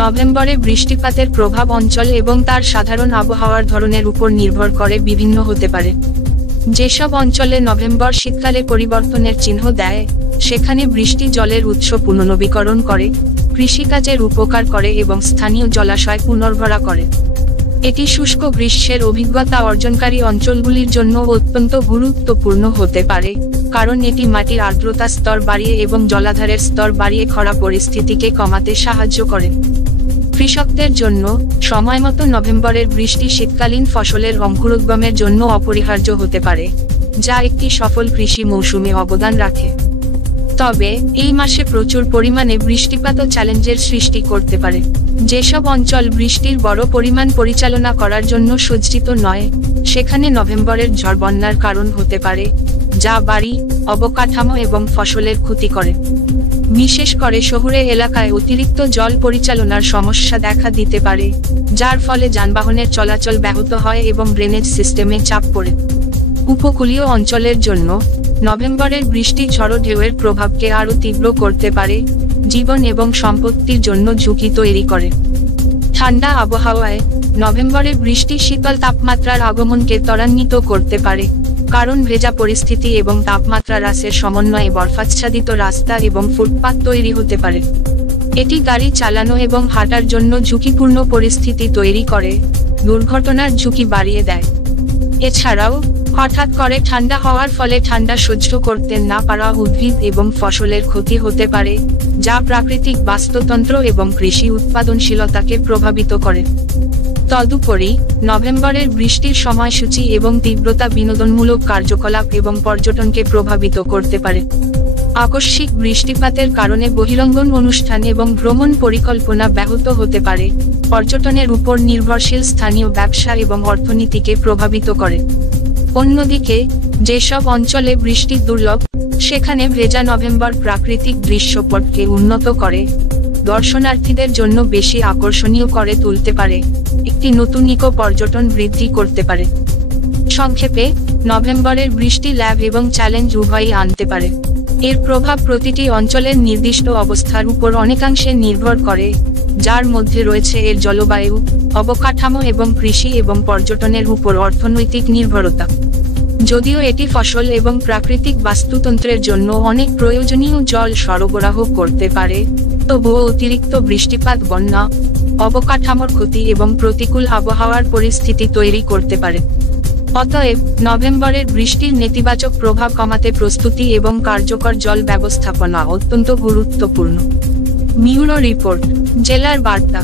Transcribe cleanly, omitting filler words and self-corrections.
নভেম্বরে বৃষ্টিপাতের প্রভাব অঞ্চল এবং তার সাধারণ আবহাওয়ার ধরনের উপর নির্ভর করে বিভিন্ন হতে পারে। যেসব অঞ্চলে নভেম্বর শীতকালে পরিবর্তনের চিহ্ন দেয়, সেখানে বৃষ্টি জলের উৎস পুনর্নবীকরণ করে, কৃষিকাজের উপকার করে এবং স্থানীয় জলাশয় পুনর্ভরা করে। এটি শুষ্ক গ্রীষ্মের অভিজ্ঞতা অর্জনকারী অঞ্চলগুলির জন্য অত্যন্ত গুরুত্বপূর্ণ হতে পারে, কারণ এটি মাটির আর্দ্রতা স্তর বাড়িয়ে এবং জলাধারের স্তর বাড়িয়ে খরা পরিস্থিতিকে কমাতে সাহায্য করে। কৃষকদের জন্য সময়মতো নভেম্বরের বৃষ্টি শীতকালীন ফসলের অঙ্কুরোদ্গমের জন্য অপরিহার্য হতে পারে, যা একটি সফল কৃষি মৌসুমে অবদান রাখে। তবে এই মাসে প্রচুর পরিমাণে বৃষ্টিপাতও চ্যালেঞ্জের সৃষ্টি করতে পারে। যেসব অঞ্চল বৃষ্টির বড় পরিমাণ পরিচালনা করার জন্য সজ্জিত নয়, সেখানে নভেম্বরের ঝড় বন্যার কারণ হতে পারে, যা বাড়ি, অবকাঠামো এবং ফসলের ক্ষতি করে। বিশেষ করে শহুরে এলাকায় অতিরিক্ত জল পরিচালনার সমস্যা দেখা দিতে পারে, যার ফলে যানবাহনের চলাচল ব্যাহত হয় এবং ড্রেনেজ সিস্টেমে চাপ পড়ে। উপকূলীয় অঞ্চলের জন্য নভেম্বরের বৃষ্টি ঝড়ো ঢেউয়ের প্রভাবকে আরও তীব্র করতে পারে, জীবন এবং সম্পত্তির জন্য ঝুঁকি তৈরি করে। ঠান্ডা আবহাওয়ায় নভেম্বরে বৃষ্টি শীতল তাপমাত্রার আগমনকে ত্বরান্বিত করতে পারে, কারণ ভেজা পরিস্থিতি এবং তাপমাত্রা হ্রাসের সমন্বয়ে বরফাচ্ছাদিত রাস্তা এবং ফুটপাত তৈরি হতে পারে। এটি গাড়ি চালানো এবং হাঁটার জন্য ঝুঁকিপূর্ণ পরিস্থিতি তৈরি করে, দুর্ঘটনার ঝুঁকি বাড়িয়ে দেয়। এছাড়াও হঠাৎ করে ঠান্ডা হওয়ার ফলে ঠান্ডা সহ্য করতে না পারা উদ্ভিদ এবং ফসলের ক্ষতি হতে পারে, যা প্রাকৃতিক বাস্তুতন্ত্র এবং কৃষি উৎপাদনশীলতাকে প্রভাবিত করে। তদুপরি নভেম্বরের বৃষ্টির সময়সূচি এবং তীব্রতা বিনোদনমূলক কার্যকলাপ এবং পর্যটনকে প্রভাবিত করতে পারে। আকস্মিক বৃষ্টিপাতের কারণে বহিরঙ্গন অনুষ্ঠান এবং ভ্রমণ পরিকল্পনা ব্যাহত হতে পারে, পর্যটনের উপর নির্ভরশীল স্থানীয় ব্যবসা এবং অর্থনীতিকে প্রভাবিত করে। অন্যদিকে যেসব অঞ্চলে বৃষ্টি দুর্লভ, সেখানে ভেজা নভেম্বর প্রাকৃতিক দৃশ্যপটকে উন্নত করে, দর্শনার্থীদের জন্য বেশি আকর্ষণীয় করে তুলতে পারে, একটি নতুন ইকো পর্যটন বৃদ্ধি করতে পারে। সংক্ষেপে, নভেম্বরের বৃষ্টি লাভ এবং চ্যালেঞ্জ উভয়ই আনতে পারে। এর প্রভাব প্রতিটি অঞ্চলের নির্দিষ্ট অবস্থার উপর অনেকাংশে নির্ভর করে, যার মধ্যে রয়েছে এর জলবায়ু, অবকাঠামো এবং কৃষি এবং পর্যটনের উপর অর্থনৈতিক নির্ভরতা। যদিও এটি ফসল এবং প্রাকৃতিক বাস্তুতন্ত্রের জন্য অনেক প্রয়োজনীয় জল সরবরাহ করতে পারে, তবুও অতিরিক্ত বৃষ্টিপাত বন্যা, অবকাঠামোর ক্ষতি এবং প্রতিকূল আবহাওয়ার পরিস্থিতি তৈরি করতে পারে। অতএব নভেম্বরের বৃষ্টির নেতিবাচক প্রভাব কমাতে প্রস্তুতি এবং কার্যকর জল ব্যবস্থাপনা অত্যন্ত গুরুত্বপূর্ণ। ব্যুরো রিপোর্ট, জেলার বার্তা।